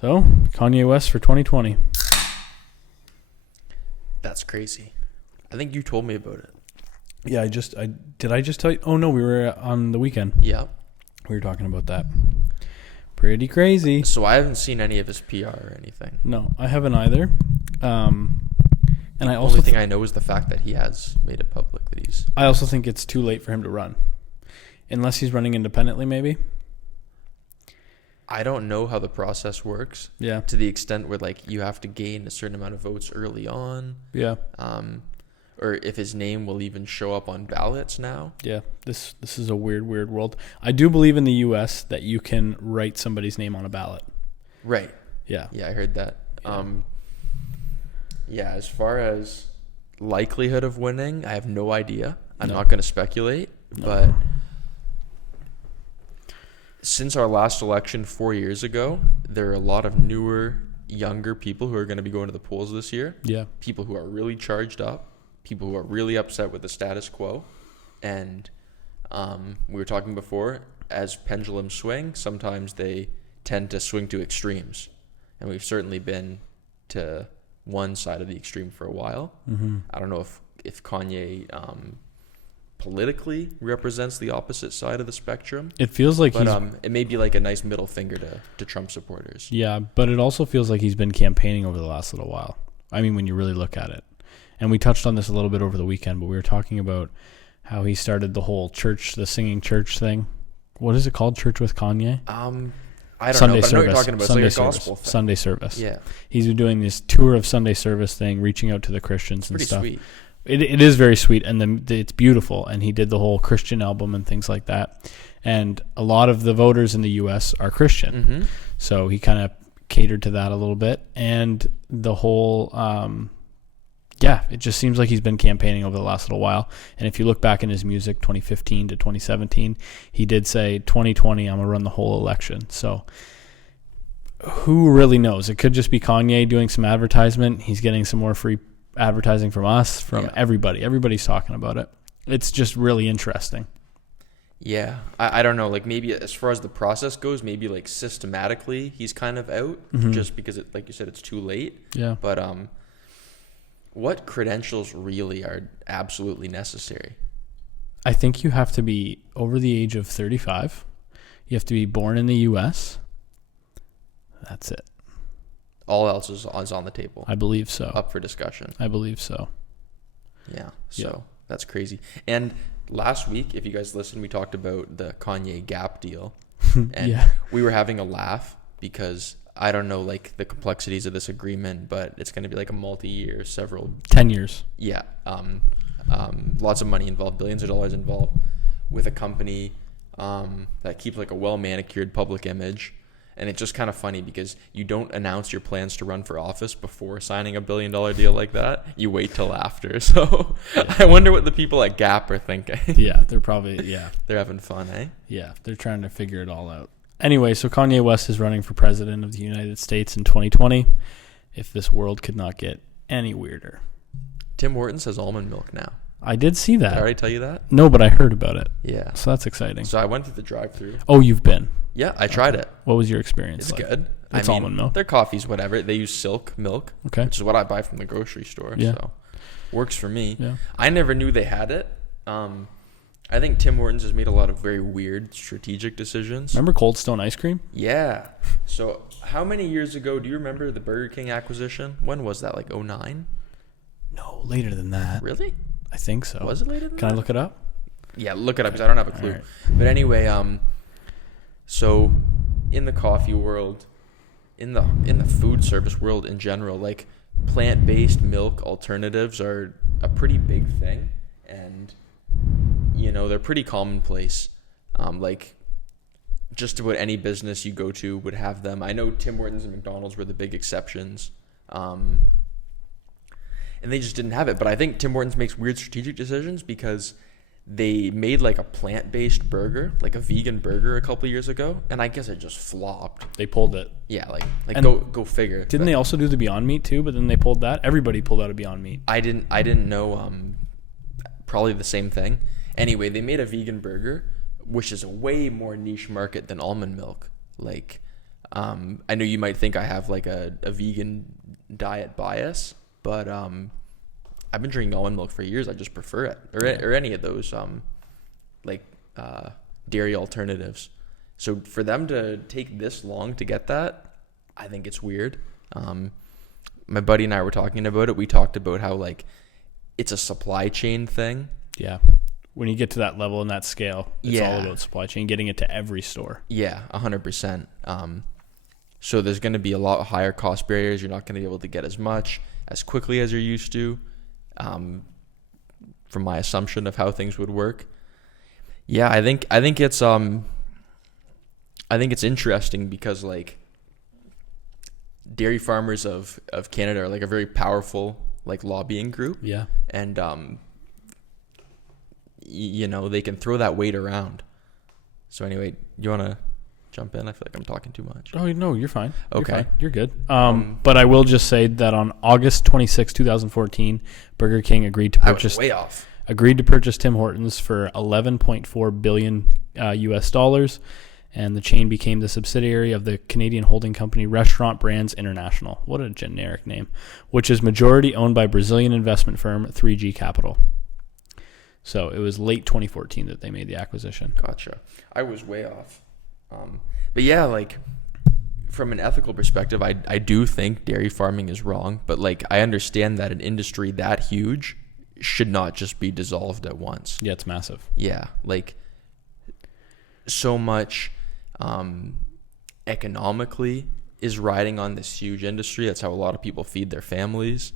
So, Kanye West for 2020. That's crazy. I think you told me about it. Yeah, did I just tell you? Oh, no, we were on the weekend. Yeah. We were talking about that. Pretty crazy. So I haven't seen any of his PR or anything. No, I haven't either. And I The also only thing I know is the fact that he has made it public that he's... I also think it's too late for him to run. Unless he's running independently, maybe. I don't know how the process works. Yeah. To the extent where, like, you have to gain a certain amount of votes early on. Yeah. Or if his name will even show up on ballots now. Yeah. This is a weird world. I do believe in the U.S. that you can write somebody's name on a ballot. Right. Yeah. Yeah, I heard that. Yeah. Yeah, as far as likelihood of winning, I have no idea. I'm not going to speculate. No. But since our last election 4 years ago, there are a lot of newer, younger people who are going to be going to the polls this year. Yeah. People who are really charged up. People who are really upset with the status quo. And we were talking before, as pendulums swing, sometimes they tend to swing to extremes. And we've certainly been to one side of the extreme for a while. Mm-hmm. I don't know if Kanye politically represents the opposite side of the spectrum. It feels like it may be like a nice middle finger to Trump supporters. Yeah, but it also feels like he's been campaigning over the last little while. I mean, when you really look at it. And we touched on this a little bit over the weekend, but we were talking about how he started the whole the singing church thing. What is it called? Church with Kanye? I don't Sunday know, but service. I know what you're talking about. Sunday It's like a service. gospel thing. Sunday service. Yeah. He's been doing this tour of Sunday service thing, reaching out to the Christians and Pretty stuff. sweet. It is very sweet, and it's beautiful. And he did the whole Christian album and things like that. And a lot of the voters in the U.S. are Christian. Mm-hmm. So he kind of catered to that a little bit. And the whole... it just seems like he's been campaigning over the last little while. And if you look back in his music, 2015 to 2017, he did say, 2020, I'm going to run the whole election. So who really knows? It could just be Kanye doing some advertisement. He's getting some more free advertising from us, from everybody. Everybody's talking about it. It's just really interesting. Yeah. I don't know. Like, maybe as far as the process goes, maybe like systematically he's kind of out just because, like you said, it's too late. Yeah. But what credentials really are absolutely necessary? I think you have to be over the age of 35. You have to be born in the U.S. That's it. All else is on the table. I believe so. Up for discussion. I believe so. Yeah. So that's crazy. And last week, if you guys listened, we talked about the Kanye Gap deal. And we were having a laugh because I don't know, like, the complexities of this agreement, but it's going to be like a multi-year, 10 years. Yeah. Lots of money involved, billions of dollars involved with a company that keeps like a well-manicured public image. And it's just kind of funny because you don't announce your plans to run for office before signing $1 billion deal like that. You wait till after. So I wonder what the people at Gap are thinking. Yeah, they're probably, They're having fun, eh? Yeah, they're trying to figure it all out. Anyway, so Kanye West is running for president of the United States in 2020. If this world could not get any weirder. Tim Hortons has almond milk now. I did see that. Did I already tell you that? No, but I heard about it. Yeah. So that's exciting. So I went to the drive-thru. Oh, you've been? Yeah, I tried it. What was your experience It's like? good. It's almond milk? Their coffee's whatever. They use silk milk, which is what I buy from the grocery store. Yeah. So works for me. Yeah. I never knew they had it. I think Tim Hortons has made a lot of very weird strategic decisions. Remember Cold Stone ice cream? Yeah. So how many years ago, do you remember the Burger King acquisition? When was that, like 2009? No, later than that. Really? I think so. Was it later than that? Can I look it up? Yeah, look it up because I don't have a clue. Right. But anyway, so in the coffee world, in the food service world in general, like, plant-based milk alternatives are a pretty big thing, and they're pretty commonplace. Like, just about any business you go to would have them. I know Tim Hortons and McDonald's were the big exceptions, and they just didn't have it. But I think Tim Hortons makes weird strategic decisions because they made like a plant-based burger, like a vegan burger a couple years ago, and I guess it just flopped. They pulled it. Yeah, like and go figure. Didn't they also do the Beyond Meat too? But then they pulled that. Everybody pulled out a Beyond Meat. I didn't know. Probably the same thing. Anyway, they made a vegan burger, which is a way more niche market than almond milk. Like, I know you might think I have like a vegan diet bias, but I've been drinking almond milk for years. I just prefer it, or any of those dairy alternatives. So for them to take this long to get that, I think it's weird. My buddy and I were talking about it. We talked about how like it's a supply chain thing. Yeah. When you get to that level and that scale, it's all about supply chain, getting it to every store. Yeah, 100%. So there's going to be a lot higher cost barriers. You're not going to be able to get as much as quickly as you're used to, from my assumption of how things would work. Yeah, I think it's interesting because like dairy farmers of Canada are like a very powerful like lobbying group. Yeah. And they can throw that weight around. So anyway, you want to jump in? I feel like I'm talking too much. Oh, no, you're fine. Okay. You're good. But I will just say that on August 26, 2014, Burger King agreed to purchase Tim Hortons for $11.4 billion US dollars, and the chain became the subsidiary of the Canadian holding company Restaurant Brands International. What a generic name. Which is majority owned by Brazilian investment firm 3G Capital. So it was late 2014 that they made the acquisition. Gotcha. I was way off. But yeah, like from an ethical perspective, I do think dairy farming is wrong, but like I understand that an industry that huge should not just be dissolved at once. Yeah, it's massive. Yeah, like so much economically is riding on this huge industry. That's how a lot of people feed their families.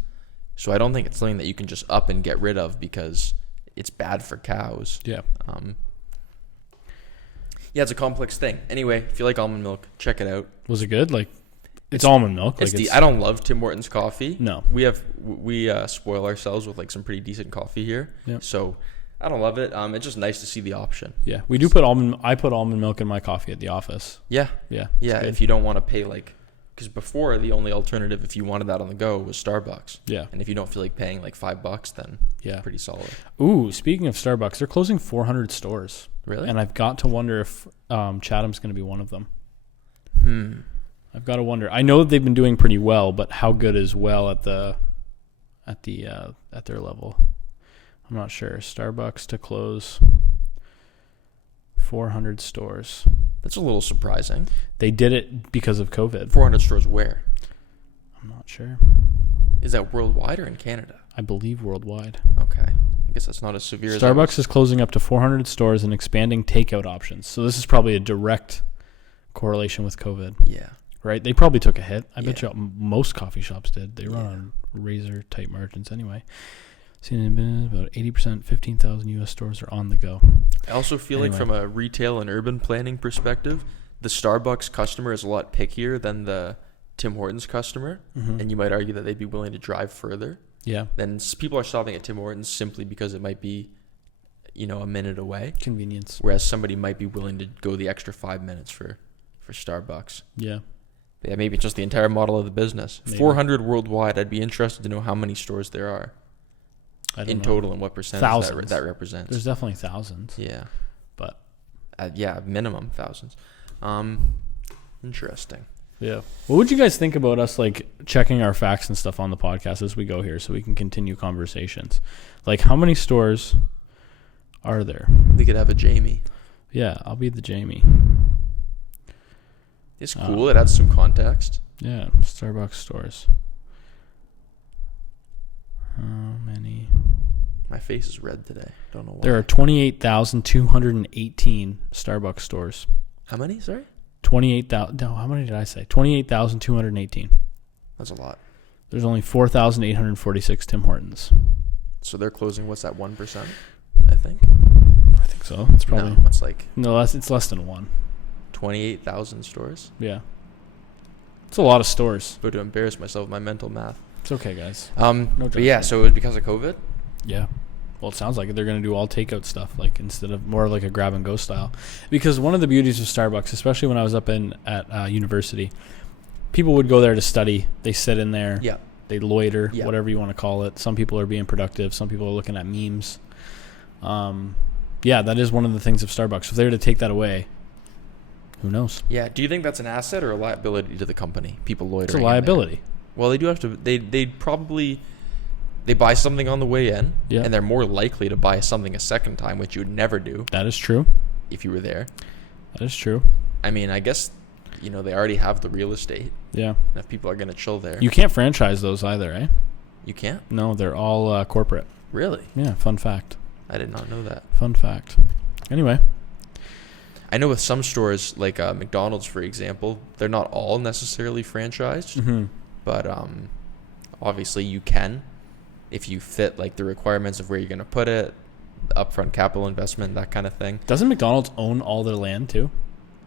So I don't think it's something that you can just up and get rid of because it's bad for cows. Yeah. Yeah, it's a complex thing. Anyway, if you like almond milk, check it out. Was it good? Like, it's almond milk. I don't love Tim Hortons coffee. No. We spoil ourselves with like some pretty decent coffee here. Yep. So I don't love it. It's just nice to see the option. Yeah, we do I put almond milk in my coffee at the office. Yeah. Yeah. Yeah. If you don't want to pay because before the only alternative if you wanted that on the go was Starbucks. Yeah. And if you don't feel like paying like $5, then pretty solid. Ooh, speaking of Starbucks, they're closing 400 stores. Really? And I've got to wonder if Chatham's going to be one of them. I've got to wonder. I know that they've been doing pretty well, but how good is well at their level? I'm not sure. Starbucks to close 400 stores. That's a little surprising. They did it because of COVID. 400 stores where? I'm not sure. Is that worldwide or in Canada? I believe worldwide. Okay. I guess that's not as severe as Starbucks is closing up to 400 stores and expanding takeout options. So this is probably a direct correlation with COVID. Yeah. Right? They probably took a hit. I bet you most coffee shops did. They run on razor-type margins anyway. Seen about 80%, 15,000 U.S. stores are on the go. I also feel like from a retail and urban planning perspective, the Starbucks customer is a lot pickier than the Tim Hortons customer, and you might argue that they'd be willing to drive further. Yeah. Then people are stopping at Tim Hortons simply because it might be, a minute away. Convenience. Whereas somebody might be willing to go the extra 5 minutes for Starbucks. Yeah. Yeah, maybe it's just the entire model of the business. Maybe. 400 worldwide. I'd be interested to know how many stores there are. In total, and what percentage that represents. There's definitely thousands. Yeah. But. Minimum thousands. Interesting. Yeah. What would you guys think about us like checking our facts and stuff on the podcast as we go here so we can continue conversations? Like how many stores are there? We could have a Jamie. Yeah, I'll be the Jamie. It's cool. It adds some context. Yeah, Starbucks stores. How many? My face is red today. Don't know why. There are 28,218 Starbucks stores. How many? Sorry? 28,000. No, how many did I say? 28,218. That's a lot. There's only 4,846 Tim Hortons. So they're closing, what's that, 1%? I think so. It's probably. No, it's like. No, it's less than 1. 28,000 stores? Yeah. It's a lot of stores. But to embarrass myself with my mental math. It's okay, guys. But yeah, so it was because of COVID? Yeah. Well, it sounds like it. They're going to do all takeout stuff, like instead of more like a grab and go style. Because one of the beauties of Starbucks, especially when I was up at university, people would go there to study. They sit in there. Yeah. They loiter, whatever you want to call it. Some people are being productive. Some people are looking at memes. Yeah, that is one of the things of Starbucks. If they were to take that away, Who knows? Yeah. Do you think that's an asset or a liability to the company? People loitering. It's a liability. Well, they do have to. They probably buy something on the way in, and they're more likely to buy something a second time, which you would never do. That is true. If you were there. That is true. I mean, I guess they already have the real estate. Yeah. And if people are gonna chill there, You can't franchise those either, eh? you can't. No, they're all corporate. Really? Yeah. Fun fact. I did not know that. Fun fact. Anyway. I know with some stores, like McDonald's, for example, they're not all necessarily franchised, Mm-hmm. but obviously you can, if you fit like the requirements of where you're going to put it, upfront capital investment, that kind of thing. Doesn't McDonald's own all their land too?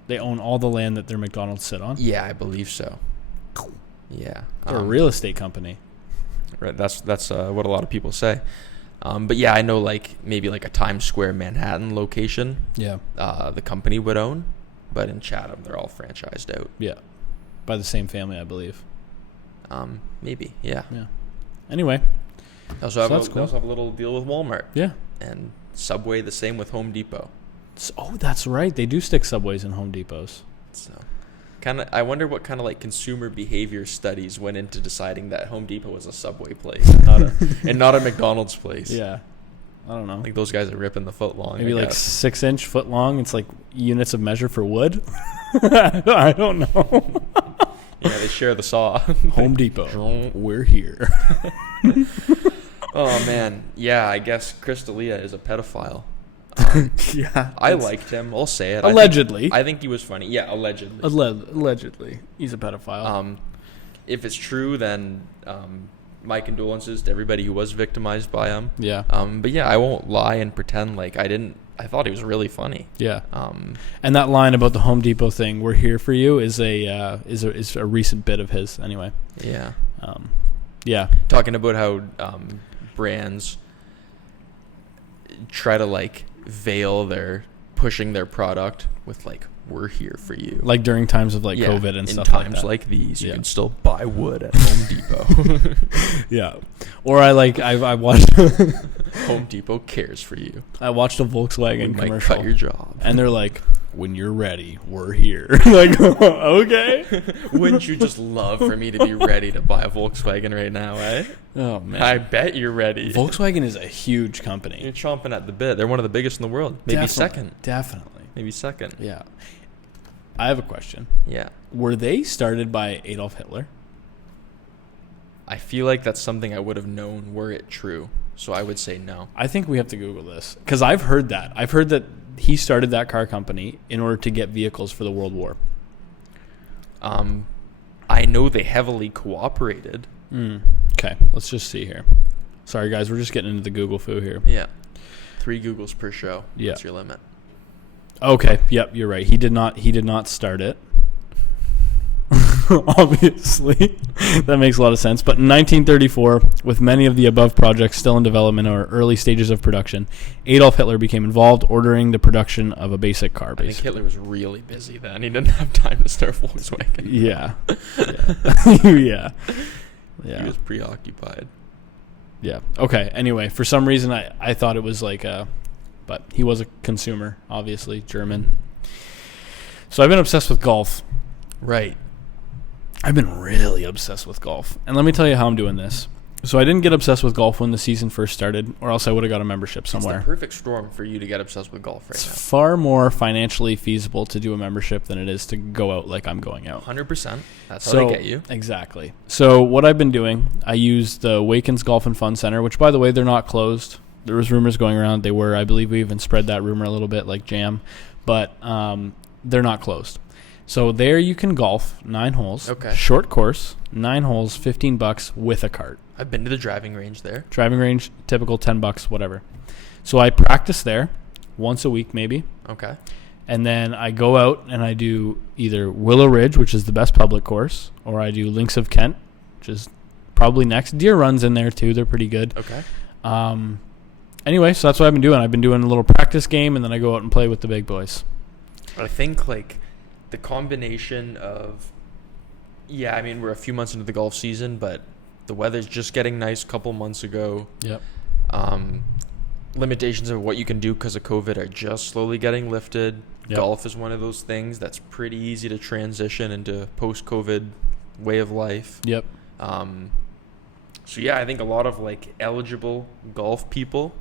They own all the land that their McDonald's sit on? Yeah, I believe so. Yeah. They're a real estate company. Right. That's what a lot of people say. But yeah, I know like maybe like a Times Square Manhattan location. Yeah. The company would own, but in Chatham they're all franchised out. Yeah. By the same family, I believe. Maybe. Yeah. Yeah. Anyway. They also have a little deal with Walmart. Yeah. And Subway, the same with Home Depot. That's right. They do stick Subways in Home Depots. So, I wonder what kind of like consumer behavior studies went into deciding that Home Depot was a Subway place and not a McDonald's place. Yeah. I don't know. Like those guys are ripping the foot long. Maybe like 6-inch foot long. It's like units of measure for wood. I don't know. Yeah, they share the saw. Home Depot. We're here. Oh man. Yeah, I guess Chris D'Elia is a pedophile. Yeah. I liked him. I'll say it. Allegedly. I think he was funny. Yeah, allegedly. Allegedly. He's a pedophile. If it's true, then my condolences to everybody who was victimized by him. Yeah. But yeah, I won't lie and pretend like I didn't. I thought he was really funny. Yeah. And that line about the Home Depot thing, "We're here for you," is a recent bit of his. Anyway. Yeah. Yeah. Talking about how brands try to like veil their pushing their product with like, "We're here for you." Like during times of like COVID and stuff like that. In times like like these, you can still buy wood at Home Depot. Yeah. Or I watched Home Depot cares for you. I watched a Volkswagen commercial. Might cut your job. And they're like, "When you're ready, we're here." Like, okay. Wouldn't you just love for me to be ready to buy a Volkswagen right now, eh? Oh man. I bet you're ready. Volkswagen is a huge company. You're chomping at the bit. They're one of the biggest in the world. Maybe second. Definitely. Maybe second. Yeah. I have a question. Yeah. Were they started by Adolf Hitler? I feel like that's something I would have known were it true. So I would say no. I think we have to Google this because I've heard that. I've heard that he started that car company in order to get vehicles for the World War. I know they heavily cooperated. Okay, let's just see here. Sorry, guys, we're just getting into the Google foo here. Yeah. 3 Googles per show. Yeah. That's your limit. Okay, yep, you're right. He did not start it. Obviously. That makes a lot of sense. But in 1934, with many of the above projects still in development or early stages of production, Adolf Hitler became involved, ordering the production of a basic car. I think Hitler was really busy then. He didn't have time to start Volkswagen. Yeah. Yeah. He was preoccupied. Yeah. Okay. Anyway, for some reason, I thought it was like but he was a consumer, obviously, German. So I've been obsessed with golf. Right. I've been really obsessed with golf. And let me tell you how I'm doing this. So I didn't get obsessed with golf when the season first started, or else I would have got a membership somewhere. It's the perfect storm for you to get obsessed with golf right now. It's far more financially feasible to do a membership than it is to go out like I'm going out. 100%. That's how they get you. Exactly. So what I've been doing, I use the Wakens Golf and Fun Center, which, by the way, they're not closed. There was rumors going around they were. I believe we even spread that rumor a little bit like jam. But they're not closed. So there you can golf 9 holes. Okay. Short course, 9 holes, $15 with a cart. I've been to the driving range there. Driving range, typical $10, whatever. So I practice there once a week maybe. Okay. And then I go out and I do either Willow Ridge, which is the best public course, or I do Links of Kent, which is probably next. Deer Run's in there too. They're pretty good. Okay. Anyway, so that's what I've been doing. I've been doing a little practice game, and then I go out and play with the big boys. I think like the combination of, I mean, we're a few months into the golf season, but the weather's just getting nice a couple months ago. Yep. limitations of what you can do because of COVID are just slowly getting lifted. Yep. Golf is one of those things that's pretty easy to transition into post-COVID way of life. Yep. So yeah, I think a lot of like eligible golf people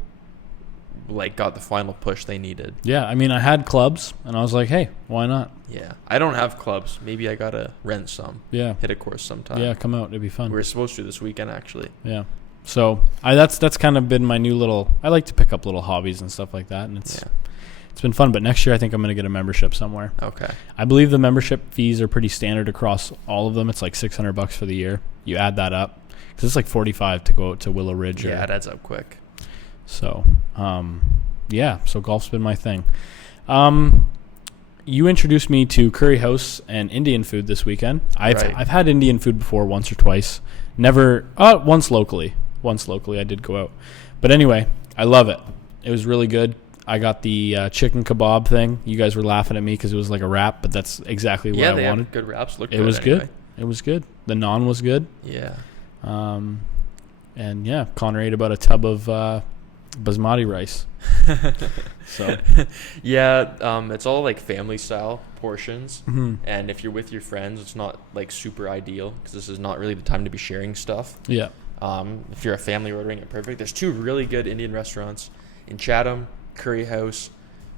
like got the final push they needed. Yeah, I mean, I had clubs, and I was like, hey, why not? Yeah, I don't have clubs. Maybe I gotta rent some. Yeah. Hit a course sometime. Yeah, come out. It'd be fun. We're supposed to this weekend, actually. Yeah. So that's kind of been my new little. I like to pick up little hobbies and stuff like that, and it's been fun. But next year, I think I'm going to get a membership somewhere. Okay. I believe the membership fees are pretty standard across all of them. It's like $600 for the year. You add that up because it's like $45 to go to Willow Ridge. Yeah, it adds up quick. So, yeah. So golf's been my thing. You introduced me to curry house and Indian food this weekend. I've had Indian food before once or twice. Never. Once locally. Once locally, I did go out. But anyway, I love it. It was really good. I got the chicken kebab thing. You guys were laughing at me because it was like a wrap, but that's exactly what I wanted. Yeah, they have good wraps. Looked it good was anyway. good. It was good. The naan was good. Yeah. And yeah, Connor ate about a tub of basmati rice. So yeah, it's all like family style portions, mm-hmm. and if you're with your friends, it's not like super ideal because this is not really the time to be sharing stuff. Yeah. If you're a family ordering it, perfect. There's 2 really good Indian restaurants in Chatham, Curry House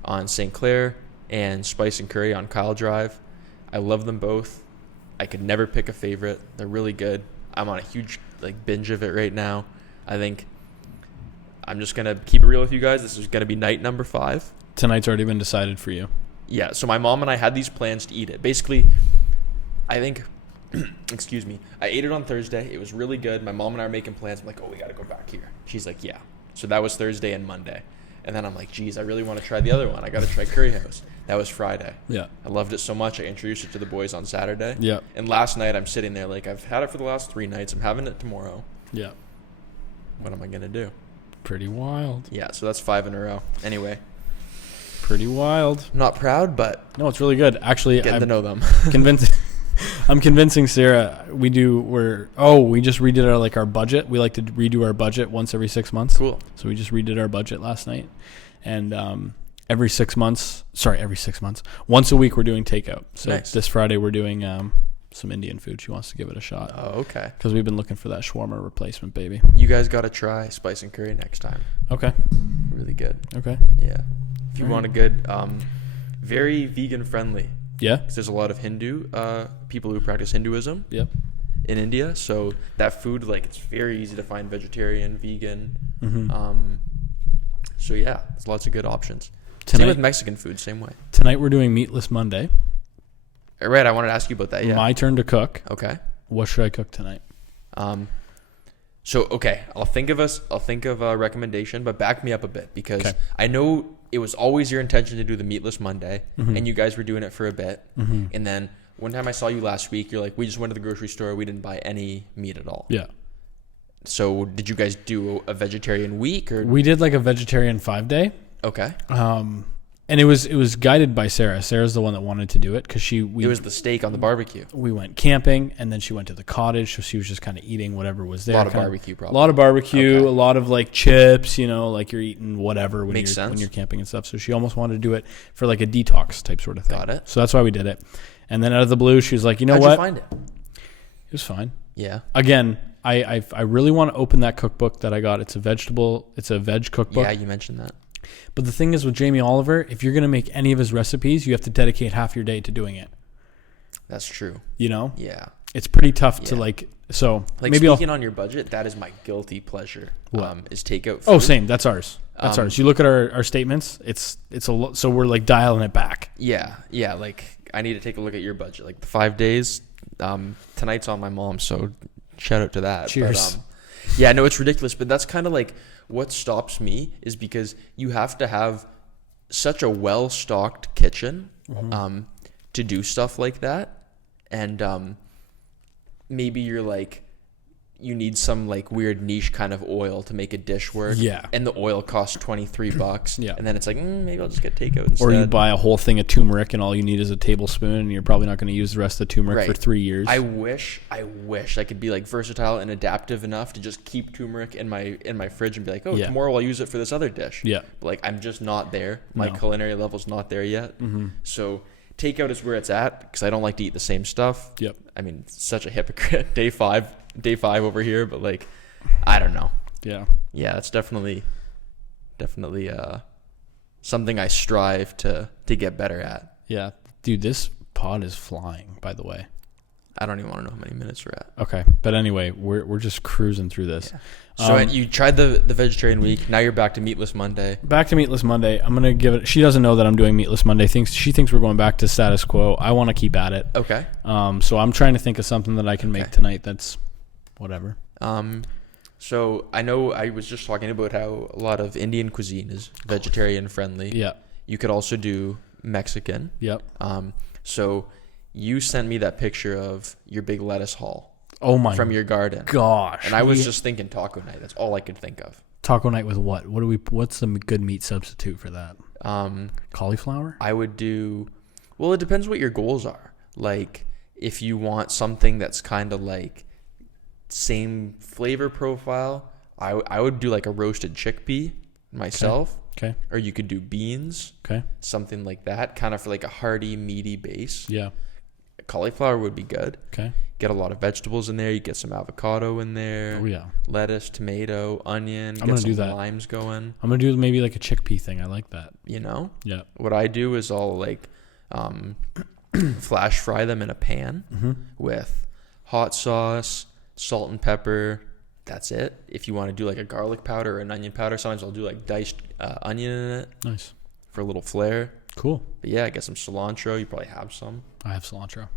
on St. Clair, and Spice and Curry on Kyle Drive. I love them both. I could never pick a favorite. They're really good. I'm on a huge like binge of it right now. I think I'm just gonna keep it real with you guys. This is gonna be night number 5. Tonight's already been decided for you. Yeah. So my mom and I had these plans to eat it. Basically, I think. Excuse me. I ate it on Thursday. It was really good. My mom and I are making plans. I'm like, oh, we got to go back here. She's like, yeah. So that was Thursday and Monday. And then I'm like, geez, I really want to try the other one. I got to try Curry House. That was Friday. Yeah. I loved it so much. I introduced it to the boys on Saturday. Yeah. And last night I'm sitting there like, I've had it for the last 3 nights. I'm having it tomorrow. Yeah. What am I going to do? Pretty wild. Yeah. So that's 5 in a row. Anyway. Pretty wild. I'm not proud, but. No, it's really good. Actually, getting to know them. I'm convincing Sarah. We just redid our budget. We like to redo our budget once every 6 months. Cool. So we just redid our budget last night, and every 6 months, once a week we're doing takeout. So nice. This Friday we're doing some Indian food. She wants to give it a shot. Oh, okay. Because we've been looking for that shawarma replacement, baby. You guys got to try Spice and Curry next time. Okay. Really good. Okay. Yeah. If you want a good, very vegan friendly. Yeah. Because there's a lot of Hindu people who practice Hinduism. Yep. In India, so that food, like, it's very easy to find vegetarian, vegan. Mm-hmm. So yeah, there's lots of good options. Tonight, same with Mexican food, same way. Tonight we're doing Meatless Monday. All right, I wanted to ask you about that. Yeah. My turn to cook. Okay. What should I cook tonight? So okay, I'll think of a recommendation, but back me up a bit because I know it was always your intention to do the Meatless Monday, mm-hmm. and you guys were doing it for a bit, mm-hmm. and then one time I saw you last week, you're like, we just went to the grocery store, we didn't buy any meat at all. Yeah. So did you guys do a vegetarian week or? We did like a vegetarian 5-day. Okay. And it was guided by Sarah. Sarah's the one that wanted to do it because it was the steak on the barbecue. We went camping and then she went to the cottage, so she was just kind of eating whatever was there. A lot of barbecue, probably. A lot of barbecue, a lot of like chips, like you're eating whatever when you're camping and stuff. So she almost wanted to do it for like a detox type sort of thing. Got it. So that's why we did it. And then out of the blue, she was like, How'd you find it? It was fine. Yeah. Again, I really want to open that cookbook that I got. It's a veg cookbook. Yeah, you mentioned that. But the thing is with Jamie Oliver, if you're going to make any of his recipes, you have to dedicate half your day to doing it. That's true. Yeah. It's pretty tough to maybe speaking on your budget, that is my guilty pleasure. Is takeout food. Oh, same. That's ours. You look at our statements, it's a lot. So we're like dialing it back. Yeah. Yeah. Like I need to take a look at your budget. Like the 5 days, tonight's on my mom. So shout out to that. Cheers. But, yeah, no, it's ridiculous. But that's kind of like what stops me is because you have to have such a well-stocked kitchen to do stuff like that. And maybe you're like, you need some like weird niche kind of oil to make a dish work. Yeah. And the oil costs $23. Yeah. And then it's like, maybe I'll just get takeout instead. Or you buy a whole thing of turmeric and all you need is a tablespoon and you're probably not going to use the rest of the turmeric for 3 years. I wish I could be like versatile and adaptive enough to just keep turmeric in my fridge and be like, tomorrow I'll use it for this other dish. Yeah. But like, I'm just not there. My culinary level's not there yet. So takeout is where it's at because I don't like to eat the same stuff. Yep. I mean, such a hypocrite. Day five over here, but like, I don't know. Yeah. Yeah, it's definitely something I strive to get better at. Yeah. Dude, this pod is flying, by the way. I don't even want to know how many minutes we're at. Okay. But anyway, we're just cruising through this. Yeah. So you tried the vegetarian week. Now you're back to Meatless Monday. Back to Meatless Monday. I'm going to give it... She doesn't know that I'm doing Meatless Monday. She thinks we're going back to status quo. I want to keep at it. Okay. So I'm trying to think of something that I can make tonight that's whatever. So I know I was just talking about how a lot of Indian cuisine is vegetarian friendly. Yeah. You could also do Mexican. Yep. So you sent me that picture of your big lettuce haul. Oh my from your garden. Gosh. And I was just thinking taco night. That's all I could think of. Taco night with what? What's the good meat substitute for that? Cauliflower? I would do, well, it depends what your goals are. Like if you want something that's kind of like same flavor profile, I would do like a roasted chickpea myself. Okay. Or you could do beans. Okay. Something like that, kind of for like a hearty, meaty base. Yeah. Cauliflower would be good. Okay. Get a lot of vegetables in there. You get some avocado in there. Oh yeah. Lettuce, tomato, onion. I'm gonna do that. Limes going. I'm gonna do maybe like a chickpea thing. I like that. You know. Yeah. What I do is I'll like flash fry them in a pan with hot sauce, salt and pepper. That's it. If you want to do like a garlic powder or an onion powder, sometimes I'll do like diced onion in it. Nice. For a little flair. Cool. But yeah, get some cilantro. You probably have some. I have cilantro.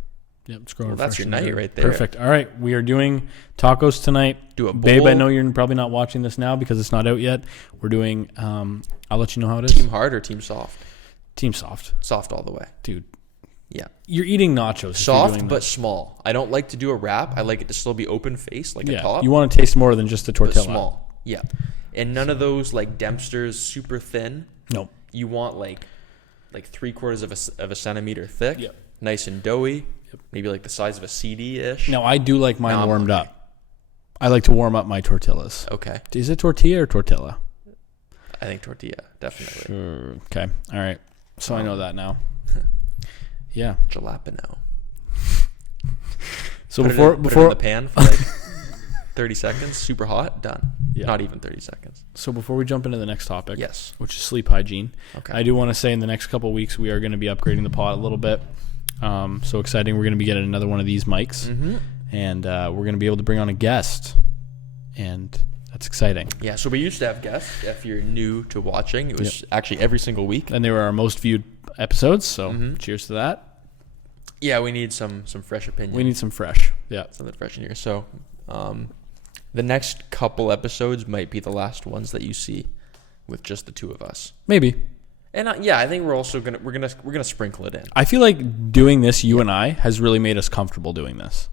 Yep, it's growing. Well, that's your night right there. Perfect. All right, we are doing tacos tonight. Do a bowl. Babe, I know you're probably not watching this now because it's not out yet. We're doing. I'll let you know how it is. Team hard or team soft? Team soft. Soft all the way, dude. Yeah. You're eating nachos. Soft but small. I don't like to do a wrap. I like it to still be open face, like a top. You want to taste more than just the tortilla. But small. Yeah. And none of those like Dempster's super thin. No. You want like 3/4 of a centimeter thick. Yep. Nice and doughy. Yep. Maybe like the size of a CD-ish. No, I do like mine warmed up. I like to warm up my tortillas. Okay. Is it tortilla or tortilla? I think tortilla, definitely. Sure. Okay. All right. So I know that now. Yeah. Jalapeno. So put it in the pan for like 30 seconds, super hot, done. Yeah. Not even 30 seconds. So before we jump into the next topic, yes, which is sleep hygiene, okay, I do want to say in the next couple of weeks we are going to be upgrading the pod a little bit. So exciting! We're going to be getting another one of these mics, and we're going to be able to bring on a guest, and that's exciting. Yeah. So we used to have guests. If you're new to watching, it was actually every single week, and they were our most viewed episodes. So cheers to that. Yeah, we need some fresh opinion. We need some fresh. Yeah, something fresh in here. So, the next couple episodes might be the last ones that you see with just the two of us. Maybe. And I think we're also gonna sprinkle it in. I feel like doing this, you and I, has really made us comfortable doing this.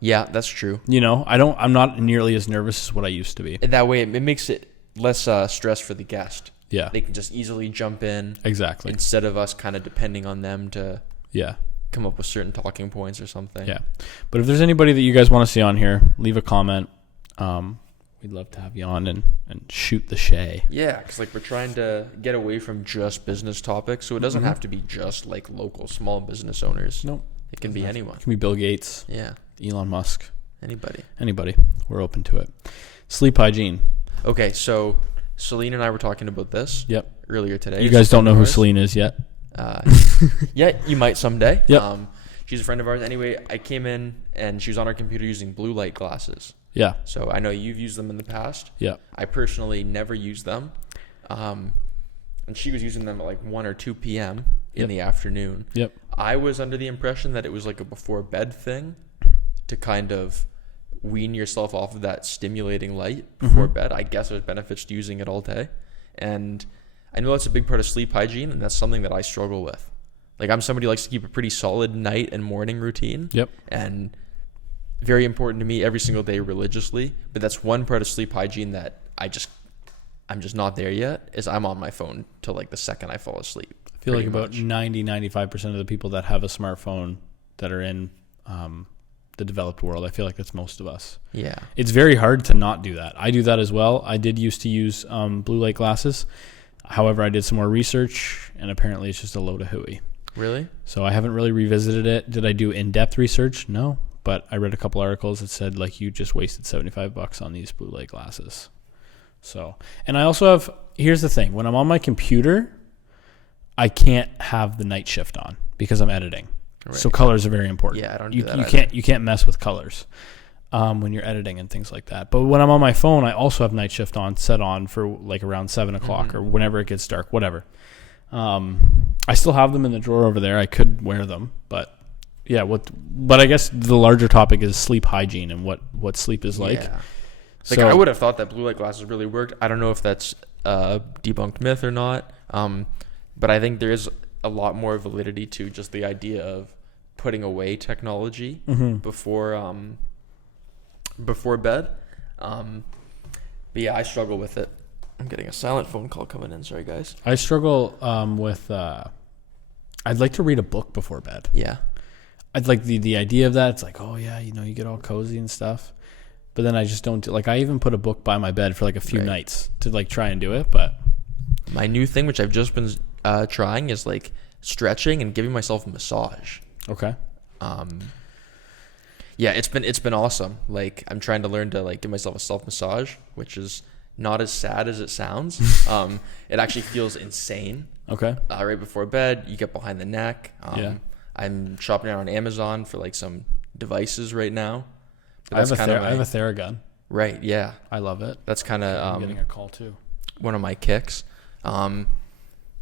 Yeah, that's true. You know, I'm not nearly as nervous as what I used to be. That way, it makes it less stress for the guest. Yeah, they can just easily jump in. Exactly. Instead of us kind of depending on them to. Yeah. Come up with certain talking points or something. Yeah. But if there's anybody that you guys want to see on here, leave a comment. We'd love to have you on and shoot the shay. Yeah, because like we're trying to get away from just business topics, so it doesn't have to be just like local small business owners. Nope. It can be anyone. It can be Bill Gates. Yeah. Elon Musk. Anybody. We're open to it. Sleep hygiene. Okay, so Celine and I were talking about this earlier today. You guys don't know who Celine is yet? Yeah, you might someday. Yep. She's a friend of ours. Anyway, I came in and she was on her computer using blue light glasses. Yeah. So I know you've used them in the past. Yeah. I personally never used them. And she was using them at like 1 or 2 p.m. in the afternoon. Yep. I was under the impression that it was like a before bed thing to kind of wean yourself off of that stimulating light before bed. I guess there's benefits to using it all day. And I know that's a big part of sleep hygiene, and that's something that I struggle with. Like, I'm somebody who likes to keep a pretty solid night and morning routine. Yep. And very important to me every single day religiously. But that's one part of sleep hygiene that I'm just not there yet, is I'm on my phone till like the second I fall asleep. I feel like about 95% of the people that have a smartphone that are in the developed world, I feel like that's most of us. Yeah. It's very hard to not do that. I do that as well. I did used to use blue light glasses. However, I did some more research, and apparently it's just a load of hooey. Really? So I haven't really revisited it. Did I do in-depth research? No. But I read a couple articles that said, like, you just wasted $75 on these blue light glasses. So, and I also have, here's the thing. When I'm on my computer, I can't have the night shift on because I'm editing. Right. So colors are very important. Yeah, I don't do that. You can't mess with colors when you're editing and things like that. But when I'm on my phone, I also have night shift on, set on for like around 7 o'clock or whenever it gets dark, whatever. I still have them in the drawer over there. I could wear them, but yeah. But I guess the larger topic is sleep hygiene and what sleep is like. Yeah. Like, I would have thought that blue light glasses really worked. I don't know if that's a debunked myth or not. But I think there is a lot more validity to just the idea of putting away technology before bed. But yeah, I struggle with it. I'm getting a silent phone call coming in. Sorry, guys. I struggle with. I'd like to read a book before bed. Yeah. I'd like the idea of that. It's like, oh yeah, you get all cozy and stuff. But then I just don't do, like, I even put a book by my bed for like a few nights to like try and do it. But my new thing, which I've just been trying, is like stretching and giving myself a massage. Okay. Yeah, it's been awesome. Like, I'm trying to learn to like give myself a self massage, which is not as sad as it sounds. It actually feels insane. Okay. Right before bed, you get behind the neck. I'm shopping around on Amazon for like some devices right now. I have a Theragun. Right, yeah. I love it. That's kind of I'm getting a call too. One of my kicks.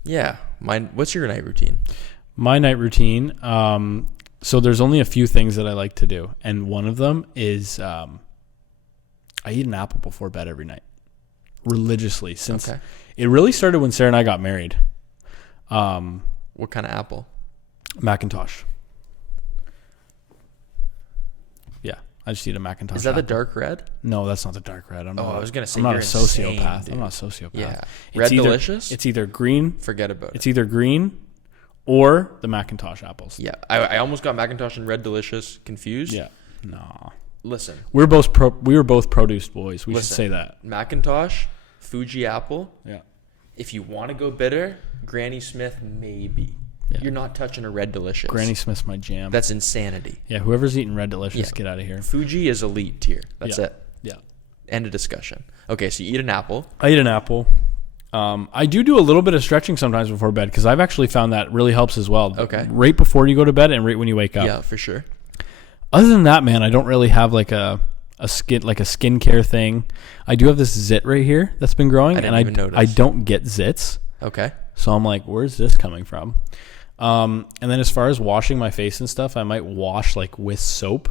Yeah. What's your night routine? My night routine. So there's only a few things that I like to do, and one of them is I eat an apple before bed every night, religiously. Since it really started when Sarah and I got married. What kind of apple? Macintosh. Yeah, I just eat a Macintosh. Is that apple. the dark red? No, that's not the dark red. I was gonna say I'm not you're a sociopath. insane, dude. I'm not a sociopath. Yeah, Red Delicious. It's either green. Forget about it. It's either green or the Macintosh apples. Yeah, I almost got Macintosh and Red Delicious confused. Yeah, no. Listen, we were both produce boys. We should say that. Macintosh, Fuji apple. Yeah. If you want to go bitter, Granny Smith maybe. Yeah. You're not touching a Red Delicious. Granny Smith's my jam. That's insanity. Yeah, whoever's eating Red Delicious, get out of here. Fuji is elite tier. That's it. Yeah. End of discussion. Okay, so you eat an apple. I eat an apple. I do a little bit of stretching sometimes before bed because I've actually found that really helps as well. Okay. Right before you go to bed and right when you wake up. Yeah, for sure. Other than that, man, I don't really have like a skincare thing. I do have this zit right here that's been growing, I didn't even notice. I don't get zits. Okay. So I'm like, where's this coming from? And then as far as washing my face and stuff, I might wash like with soap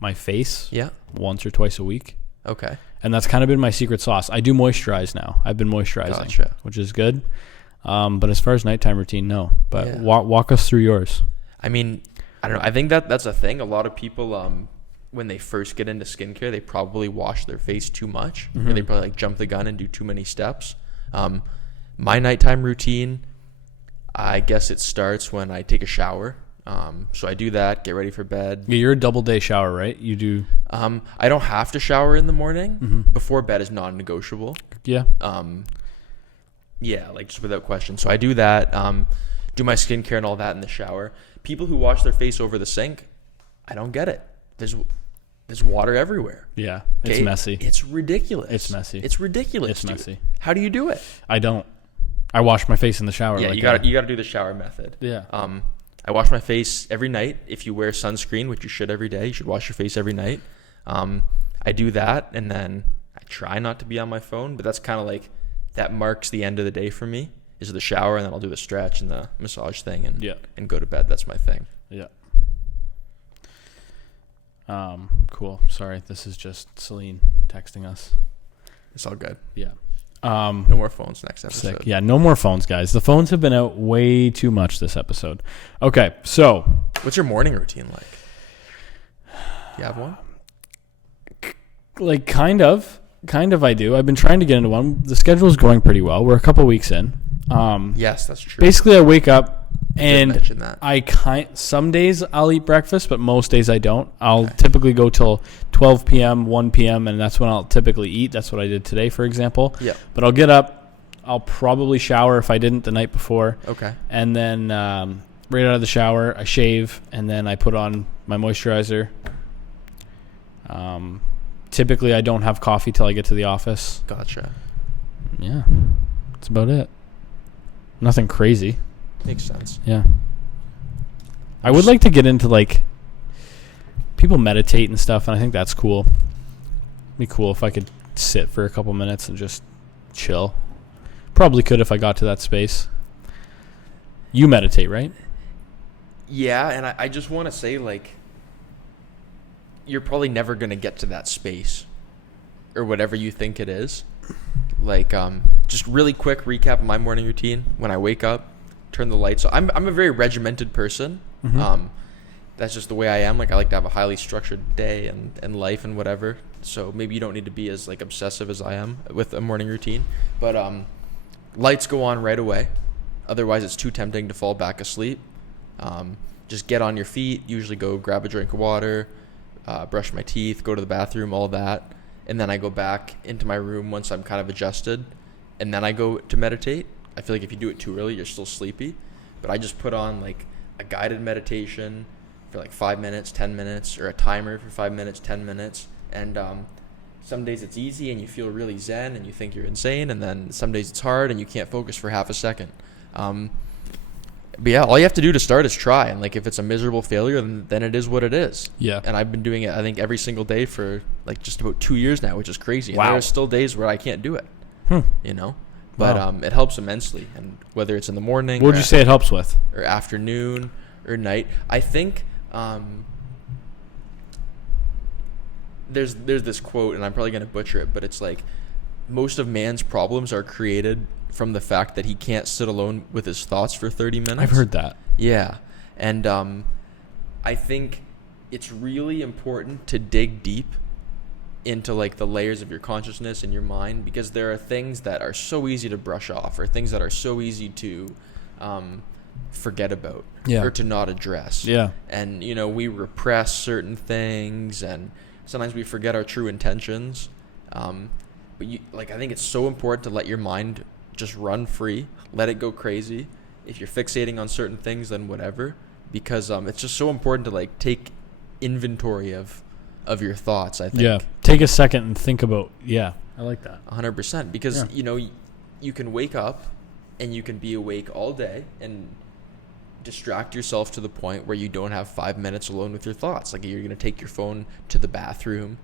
my face. Yeah. Once or twice a week. Okay. And that's kind of been my secret sauce. I do moisturize now. I've been moisturizing, which is good. But as far as nighttime routine, no. But walk us through yours. I mean, I don't know. I think that's a thing. A lot of people, when they first get into skincare, they probably wash their face too much. Or they probably like jump the gun and do too many steps. My nighttime routine, I guess it starts when I take a shower. So I do that, get ready for bed. Yeah, you're a double day shower, right? You do. I don't have to shower in the morning. Before bed is non-negotiable. Yeah. Yeah, like just without question. So I do that, do my skincare and all that in the shower. People who wash their face over the sink, I don't get it. There's water everywhere. Yeah, it's messy. It's ridiculous. It's messy. It's ridiculous. It's messy. How do you do it? I don't. I wash my face in the shower. Yeah, like you got to do the shower method. Yeah. I wash my face every night. If you wear sunscreen, which you should every day, you should wash your face every night. I do that, and then I try not to be on my phone, but that's kind of like, that marks the end of the day for me, is the shower, and then I'll do the stretch and the massage thing and go to bed. That's my thing. Yeah. Cool. Sorry, this is just Celine texting us. It's all good. Yeah. No more phones next episode. Sick. Yeah, no more phones, guys. The phones have been out way too much this episode. Okay, so what's your morning routine like? Do you have one? Like, kind of I do. I've been trying to get into one. The schedule's going pretty well. We're a couple weeks in. Yes, that's true. Basically, I wake up and that. some days I'll eat breakfast, but most days I don't. I'll typically go till 12 p.m., 1 p.m., and that's when I'll typically eat. That's what I did today, for example. Yeah. But I'll get up. I'll probably shower if I didn't the night before. Okay. And then right out of the shower, I shave, and then I put on my moisturizer. Typically, I don't have coffee till I get to the office. Gotcha. Yeah. That's about it. Nothing crazy. Makes sense. Yeah. I would like to get into, like, people meditate and stuff, and I think that's cool. It'd be cool if I could sit for a couple minutes and just chill. Probably could if I got to that space. You meditate, right? Yeah, and I just want to say, like, you're probably never going to get to that space or whatever you think it is. Like, just really quick recap of my morning routine. When I wake up, turn the lights on. I'm a very regimented person. Mm-hmm. That's just the way I am. Like, I like to have a highly structured day and life and whatever. So maybe you don't need to be as, like, obsessive as I am with a morning routine. But lights go on right away. Otherwise, it's too tempting to fall back asleep. Just get on your feet. Usually go grab a drink of water, brush my teeth, go to the bathroom, all that. And then I go back into my room once I'm kind of adjusted. And then I go to meditate. I feel like if you do it too early, you're still sleepy. But I just put on, like, a guided meditation for, like, 5 minutes, 10 minutes, or a timer for 5 minutes, 10 minutes. And some days it's easy and you feel really zen and you think you're insane. And then some days it's hard and you can't focus for half a second. But yeah, all you have to do to start is try. And, like, if it's a miserable failure, then it is what it is. Yeah. And I've been doing it, I think, every single day for, like, just about 2 years now, which is crazy. Wow. And there are still days where I can't do it, you know? But it helps immensely. And whether it's in the morning. What would you say it helps with? Or afternoon or night. I think there's this quote, and I'm probably going to butcher it, but it's like, most of man's problems are created from the fact that he can't sit alone with his thoughts for 30 minutes. I've heard that. Yeah. And I think it's really important to dig deep into, like, the layers of your consciousness and your mind, because there are things that are so easy to brush off, or things that are so easy to forget about, or to not address. Yeah. And, you know, we repress certain things, and sometimes we forget our true intentions. But I think it's so important to let your mind just run free, let it go crazy. If you're fixating on certain things, then whatever, because it's just so important to, like, take inventory of your thoughts, I think. Yeah. Take a second and think about, I like that. 100%, because, you know, you can wake up and you can be awake all day and distract yourself to the point where you don't have 5 minutes alone with your thoughts. Like, you're going to take your phone to the bathroom.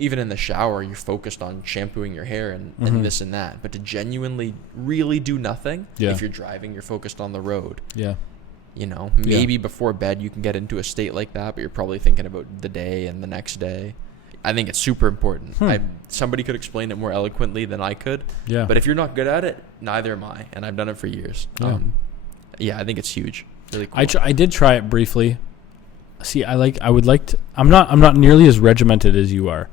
Even in the shower, you're focused on shampooing your hair and this and that. But to genuinely really do nothing, if you're driving, you're focused on the road. Yeah. You know, maybe before bed you can get into a state like that, but you're probably thinking about the day and the next day. I think it's super important. Somebody could explain it more eloquently than I could. Yeah. But if you're not good at it, neither am I. And I've done it for years. I think it's huge. Really cool. I did try it briefly. See, I would like to. I'm not nearly as regimented as you are.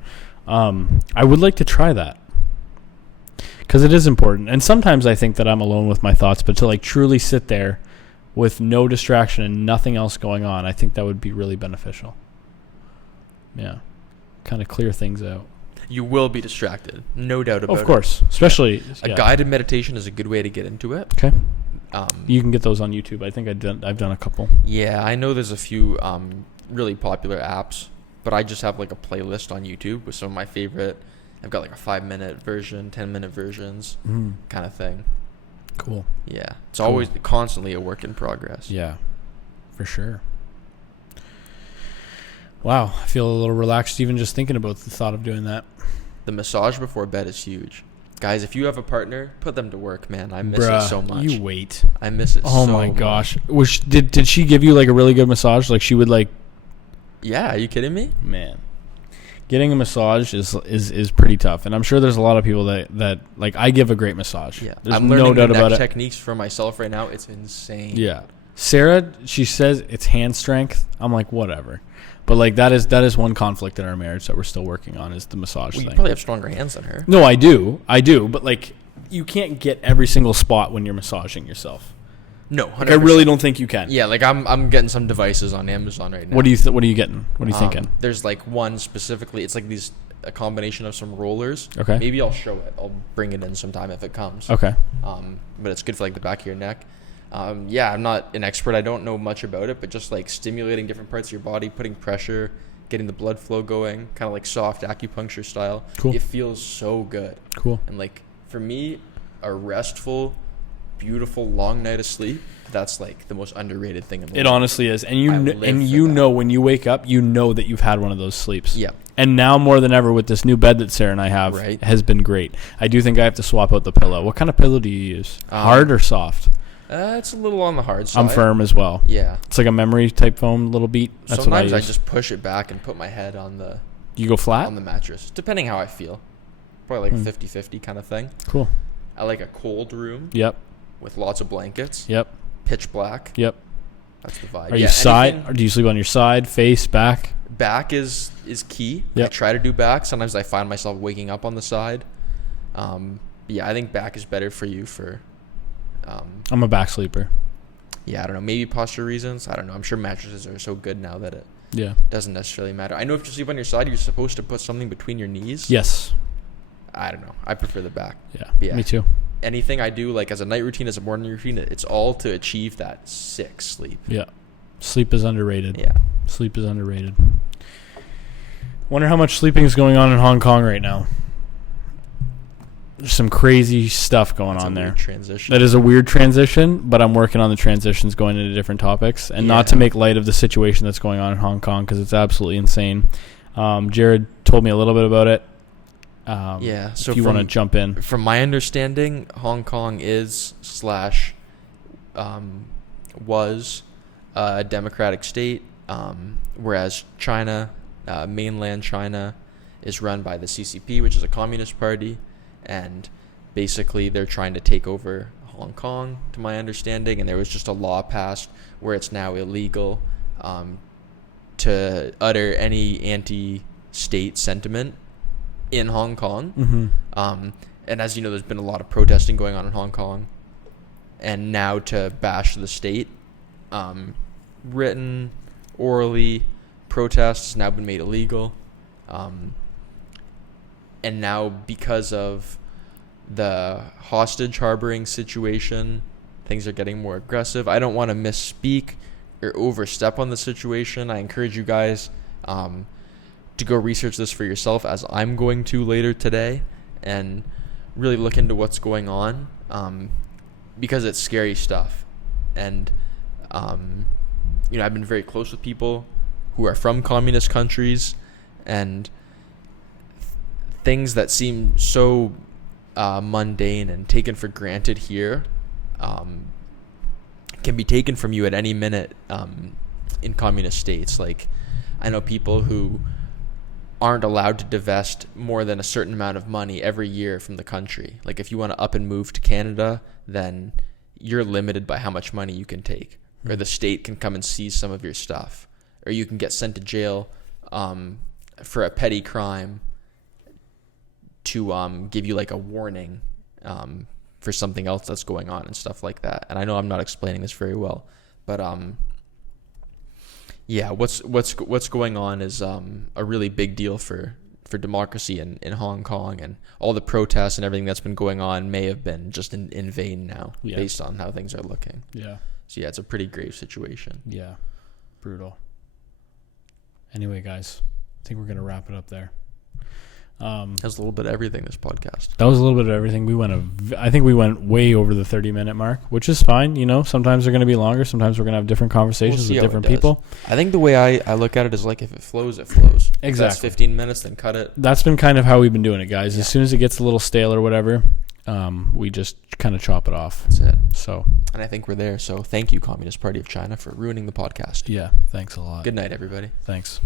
I would like to try that because it is important. And sometimes I think that I'm alone with my thoughts, but to, like, truly sit there with no distraction and nothing else going on, I think that would be really beneficial. Yeah, kind of clear things out. You will be distracted, no doubt about it. Of course, especially a guided meditation is a good way to get into it. Okay. You can get those on YouTube. I think I've done a couple. Yeah, I know there's a few really popular apps, but I just have, like, a playlist on YouTube with some of my favorite. I've got, like, a 5-minute version, 10-minute versions, kind of thing. Cool. Yeah, it's always constantly a work in progress. Yeah, for sure. Wow, I feel a little relaxed even just thinking about the thought of doing that. The massage before bed is huge. Guys, if you have a partner, put them to work, man. I miss it so much. You wait. I miss it so much. Oh my gosh. Did she give you, like, a really good massage? Like, she would, like... Yeah, are you kidding me? Man. Getting a massage is pretty tough. And I'm sure there's a lot of people that like, I give a great massage. Yeah. There's I'm learning no doubt techniques for myself right now. It's insane. Yeah. Sarah, she says it's hand strength. I'm like, whatever. But like that is one conflict in our marriage that we're still working on, is the massage Well, thing. you probably have stronger hands than her. No, I do, but like you can't get every single spot when you're massaging yourself. No, 100%. Like, I really don't think you can. Yeah, like I'm getting some devices on Amazon right now. What are you getting? What are you thinking? There's like one specifically. It's like a combination of some rollers. Okay. Maybe I'll show it. I'll bring it in sometime if it comes. Okay. But it's good for like the back of your neck. Yeah, I'm not an expert. I don't know much about it, but just like stimulating different parts of your body, putting pressure, getting the blood flow going, kind of like soft acupuncture style. Cool. It feels so good. Cool. And like for me, a restful, beautiful, long night of sleep, that's like the most underrated thing in the world. It honestly is. And you know when you wake up, you know that you've had one of those sleeps. Yeah. And now more than ever with this new bed that Sarah and I have, has been great. I do think I have to swap out the pillow. What kind of pillow do you use? Hard or soft? It's a little on the hard side. I'm firm as well. Yeah. It's like a memory type foam, little beat. That's Sometimes what I just push it back and put my head on the... You go flat? On the mattress, depending how I feel. Probably like 50-50 kind of thing. Cool. I like a cold room. Yep. With lots of blankets. Yep. Pitch black. Yep. That's the vibe. Are you side, or do you sleep on your side, face, back? Back is key. Yep. I try to do back. Sometimes I find myself waking up on the side. Yeah, I think back is better for you for... I'm a back sleeper. Yeah, I don't know. Maybe posture reasons. I don't know. I'm sure mattresses are so good now that it doesn't necessarily matter. I know if you sleep on your side, you're supposed to put something between your knees. Yes. I don't know. I prefer the back. Yeah, me too. Anything I do, like as a night routine, as a morning routine, it's all to achieve that sick sleep. Yeah. Sleep is underrated. Yeah. Sleep is underrated. Wonder how much sleeping is going on in Hong Kong right now. There's some crazy stuff going on there. Transition. That is a weird transition, but I'm working on the transitions going into different topics, and not to make light of the situation that's going on in Hong Kong, because it's absolutely insane. Jared told me a little bit about it. So if you want to jump in. From my understanding, Hong Kong is / was a democratic state, whereas China, mainland China, is run by the CCP, which is a communist party, and basically they're trying to take over Hong Kong, to my understanding, and there was just a law passed where it's now illegal to utter any anti-state sentiment in Hong Kong. Mm-hmm. And as you know, there's been a lot of protesting going on in Hong Kong, and now to bash the state, written, orally, protests has now been made illegal. And now because of the hostage harboring situation, things are getting more aggressive. I don't want to misspeak or overstep on the situation. I encourage you guys to go research this for yourself, as I'm going to later today, and really look into what's going on, because it's scary stuff. And I've been very close with people who are from communist countries, and things that seem so mundane and taken for granted here can be taken from you at any minute in communist states. Like, I know people who aren't allowed to divest more than a certain amount of money every year from the country. Like, if you want to up and move to Canada, then you're limited by how much money you can take, or the state can come and seize some of your stuff, or you can get sent to jail for a petty crime to give you like a warning for something else that's going on and stuff like that. And I know I'm not explaining this very well, but what's going on is a really big deal for democracy in Hong Kong, and all the protests and everything that's been going on may have been just in vain now, based on how things are looking. Yeah. So it's a pretty grave situation. Yeah. Brutal. Anyway, guys, I think we're going to wrap it up there. That was a little bit of everything, this podcast. That was a little bit of everything. I think we went way over the 30-minute mark, which is fine. Sometimes they're going to be longer. Sometimes we're going to have different conversations with different people. I think the way I look at it is like, if it flows, it flows. Exactly. If that's 15 minutes, then cut it. That's been kind of how we've been doing it, guys. As soon as it gets a little stale or whatever, we just kind of chop it off. That's it. And I think we're there. So thank you, Communist Party of China, for ruining the podcast. Yeah. Thanks a lot. Good night, everybody. Thanks.